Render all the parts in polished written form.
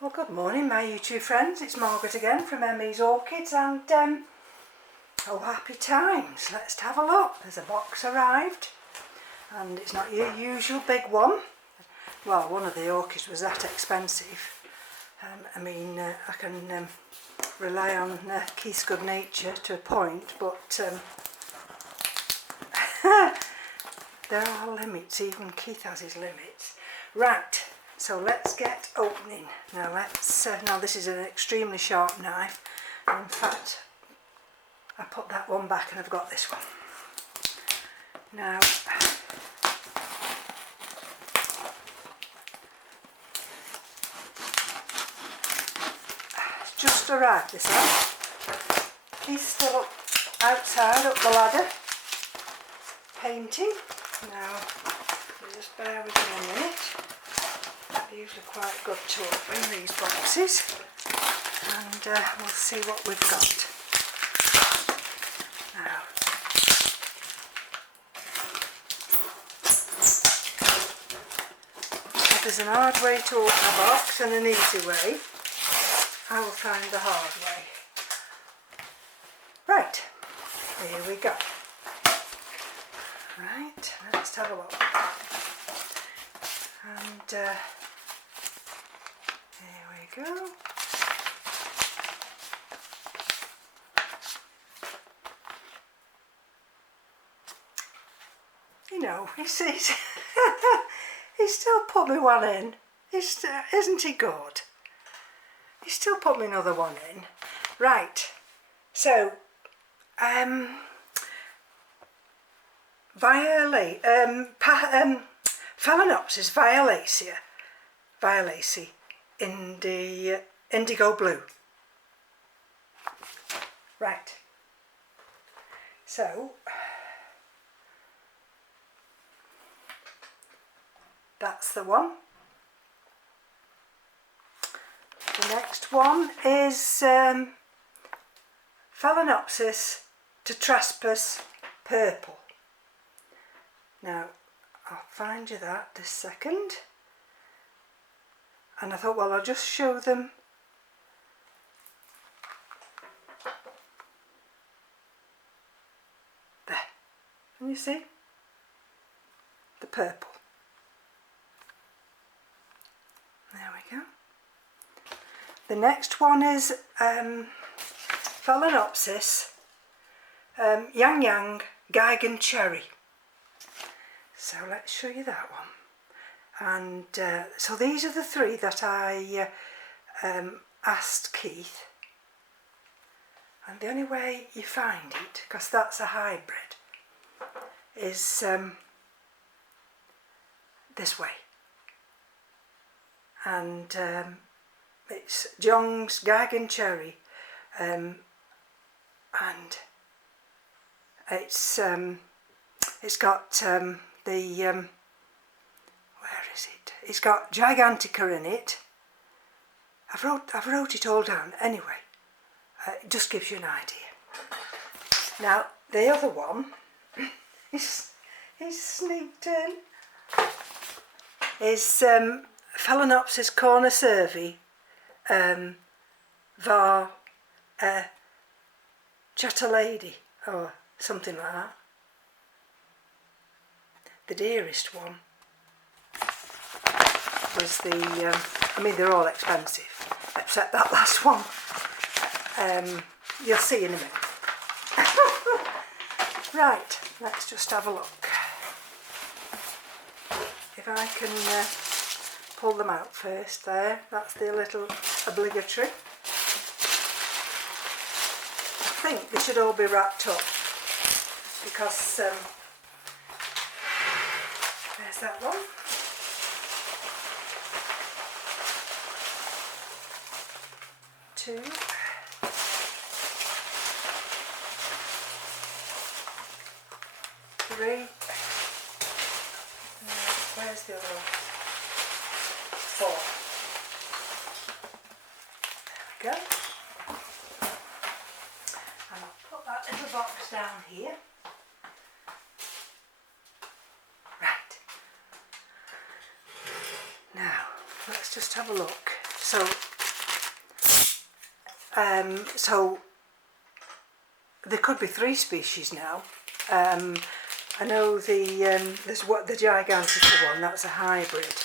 Well, good morning my YouTube friends, it's Margaret again from M.E.s Orchids and oh happy times, let's have a look. There's a box arrived and it's not your usual big one. Well, one of the orchids was that expensive. I can rely on Keith's good nature to a point, but there are limits, even Keith has his limits. Right. So let's get opening. Now now this is an extremely sharp knife. In fact, I put that one back and I've got this one. Now, it's just arrived this one. He's still outside, up the ladder, painting. Now, just bear with me a minute. They're usually quite good to open these boxes, and we'll see what we've got. Now, if there's an hard way to open a box and an easy way, I will find the hard way. Right, here we go. Right, let's have a look. And here we go. You know, he sees he still put me one in. Isn't he good? He still put me another one in. Right. So, Phalaenopsis violacea in the indigo blue. Right. So that's the one. The next one is Phalaenopsis tetraspis purple. Now, I'll find you that this second. And I thought, well, I'll just show them there. Can you see? The purple. There we go. The next one is Phalaenopsis Yang Yang Geigen Cherry. So let's show you that one. And so these are the three that I asked Keith. And the only way you find it, because that's a hybrid, is this way. And it's Jong's Geigen Cherry, and it's got the where is it? It's got Gigantica in it. I've wrote it all down anyway. It just gives you an idea. Now the other one he's sneaked in is Phalaenopsis cornicervi var Chatterlady or something like that. The dearest one was the, I mean they're all expensive, except that last one. You'll see in a minute. Right, let's just have a look. If I can pull them out first there, that's the little obligatory. I think they should all be wrapped up because there's that one. Two. Three. Where's the other one? Four. There we go. And I'll put that little box down here. Right. Now, let's just have a look. So there could be 3 species now. I know there's the Gigantica one, that's a hybrid.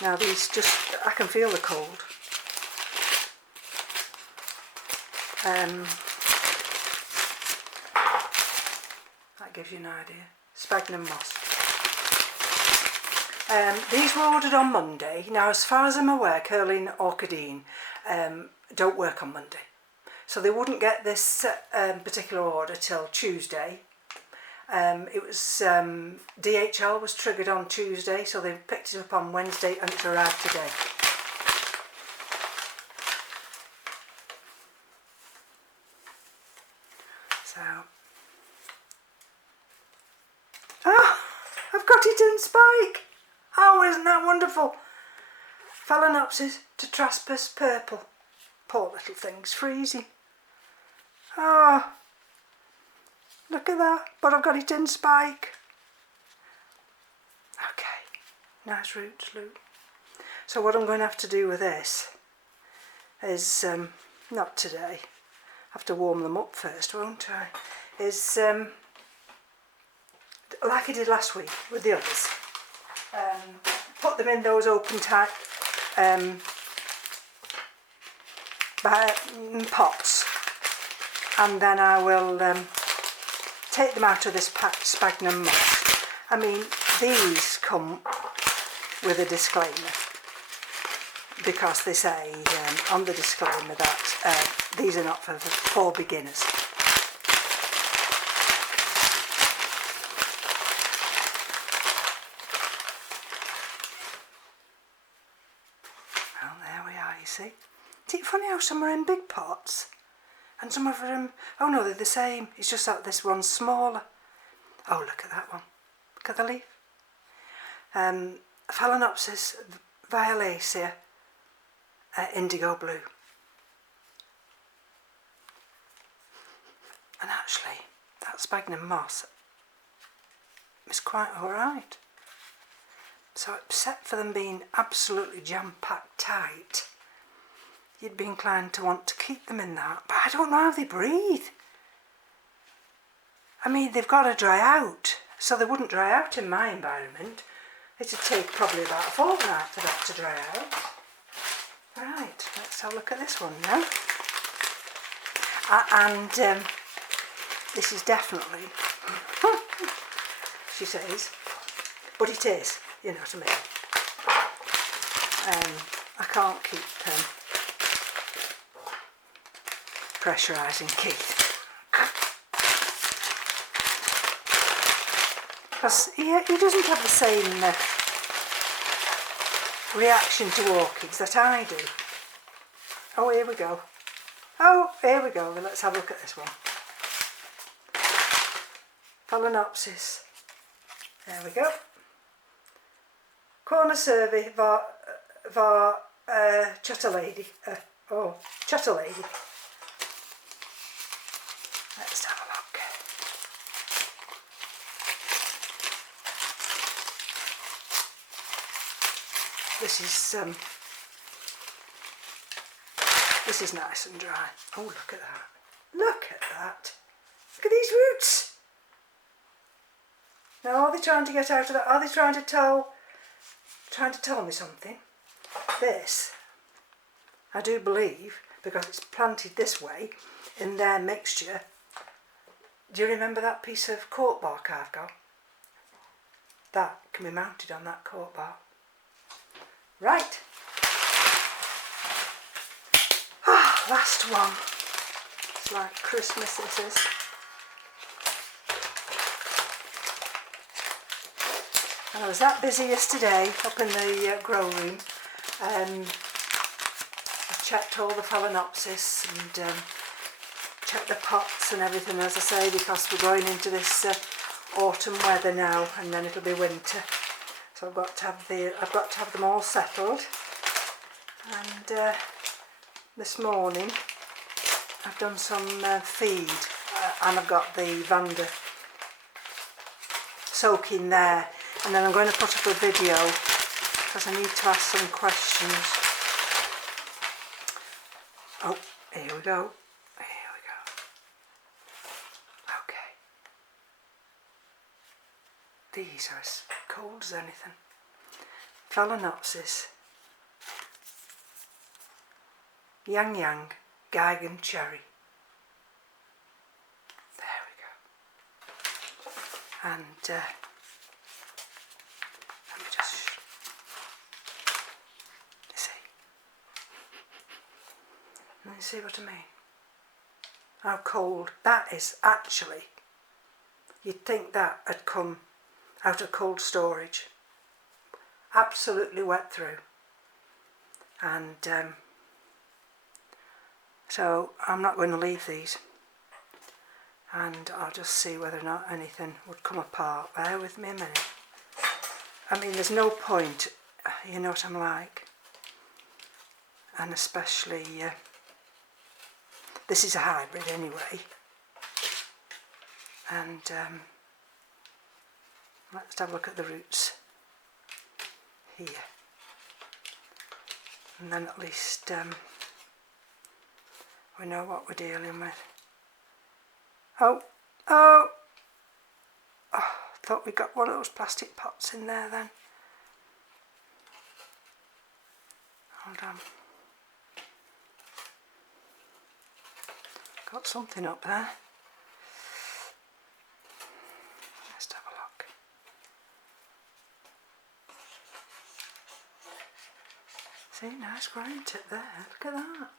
Now these just, I can feel the cold. That gives you an idea. Sphagnum moss. These were ordered on Monday. Now as far as I'm aware, Curling Orchidine don't work on Monday. So they wouldn't get this particular order till Tuesday. It was DHL was triggered on Tuesday, so they picked it up on Wednesday and it's arrived today. So, I've got it in spike. Oh, isn't that wonderful? Phalaenopsis tetraspis purple. Poor little thing's freezing. Oh, look at that, but I've got it in spike. Okay, nice roots, Luke. So what I'm going to have to do with this is, not today, I have to warm them up first, won't I, is, like I did last week with the others, put them in those open type pots, and then I will take them out of this packed sphagnum moss. I mean, these come with a disclaimer, because they say on the disclaimer that these are not for beginners. Well, there we are, you see. Isn't it funny how some are in big pots and some of them, oh no, they're the same, it's just that this one's smaller. Oh, look at that one, look at the leaf. Phalaenopsis violacea, indigo blue. And actually, that sphagnum moss is quite alright. So except for them being absolutely jam-packed tight, you'd be inclined to want to keep them in that. But I don't know how they breathe. I mean, they've got to dry out, so they wouldn't dry out in my environment. It'd take probably about a fortnight for that to dry out. Right, let's have a look at this one now. And this is definitely, she says, but it is, you know what I mean. I can't keep pressurising Keith, because he doesn't have the same reaction to orchids that I do. Oh, here we go. Oh, here we go. Let's have a look at this one. Phalaenopsis. There we go. Corner survey var Chatterlady. Chatterlady. Let's have a look. This is nice and dry. Oh, look at that. Look at that. Look at these roots. Now, are they trying to get out of that? Are they trying to tell me something? This, I do believe, because it's planted this way in their mixture. Do you remember that piece of cork bark I've got? That can be mounted on that cork bark. Right. Last one. It's like Christmas, this is. And I was that busy yesterday up in the grow room. I checked all the Phalaenopsis and checked the pots and everything, as I say, because we're going into this autumn weather now, and then it'll be winter. So I've got to have them all settled. And this morning I've done some feed, and I've got the Vanda soaking there, and then I'm going to put up a video because I need to ask some questions. Oh, here we go. Here we go. Okay. These are as cold as anything. Phalaenopsis. Yang Yang, Geigen Cherry. There we go. And let me just see what I mean. How cold that is. Actually, you'd think that had come out of cold storage. Absolutely wet through. And so I'm not going to leave these, and I'll just see whether or not anything would come apart. Bear with me a minute. I mean, there's no point, you know what I'm like, and especially this is a hybrid anyway, and let's have a look at the roots here, and then at least we know what we're dealing with. Oh, thought we got one of those plastic pots in there then. Hold on. Got something up there. Let's have a look. See, nice growing tip there. Look at that.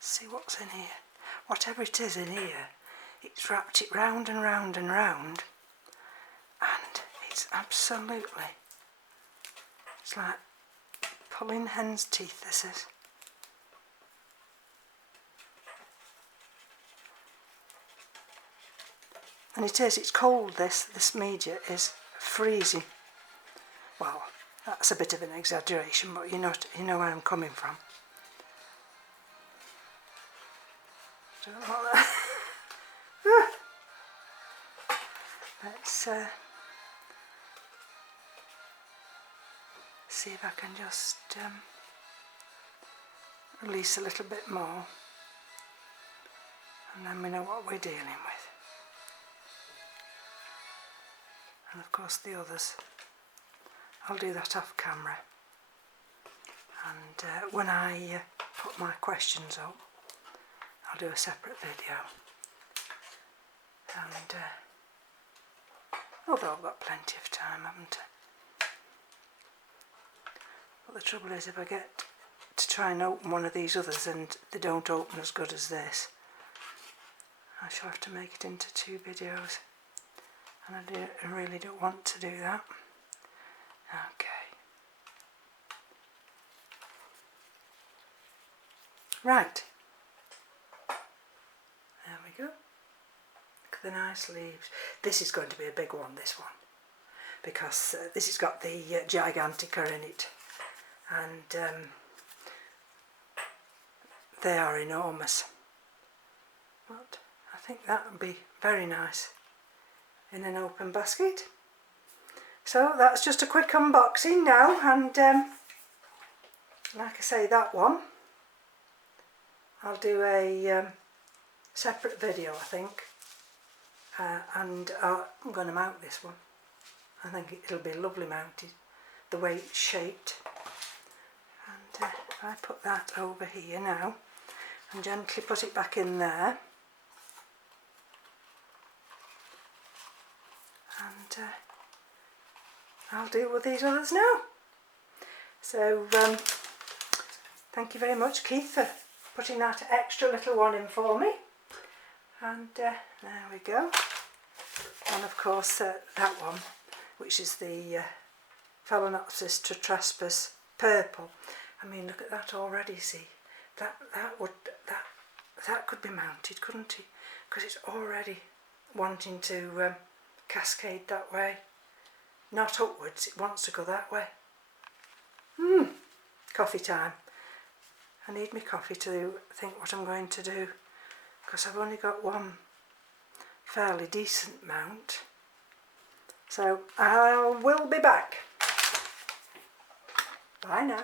See what's in here. Whatever it is in here, it's wrapped it round and round and round, and it's absolutely, it's like pulling hen's teeth, this is. And it is, it's cold, this media is freezing. Well, that's a bit of an exaggeration, but you know where I'm coming from. Don't want that. Let's see if I can just release a little bit more, and then we know what we're dealing with. And of course the others, I'll do that off camera, and when I put my questions up, I'll do a separate video. And although I've got plenty of time, haven't I? But the trouble is, if I get to try and open one of these others and they don't open as good as this, I shall have to make it into 2 videos, and I really don't want to do that. Okay. Right. There we go. Look at the nice leaves. This is going to be a big one, this one, because this has got the Gigantica in it, and they are enormous. But I think that would be very nice in an open basket. So that's just a quick unboxing now, and like I say, that one I'll do a separate video, I think, and I'm going to mount this one. I think it'll be lovely mounted, the way it's shaped. And if I put that over here now and gently put it back in there, and I'll deal with these others now. So thank you very much, Keith, for putting that extra little one in for me. And there we go. And of course that one, which is the Phalaenopsis tetraspis purple. I mean, look at that already. See, that could be mounted, couldn't it? Because it's already wanting to cascade that way, not upwards. It wants to go that way. Coffee time. I need my coffee to think what I'm going to do, because I've only got one fairly decent mount. So I will be back. Bye now.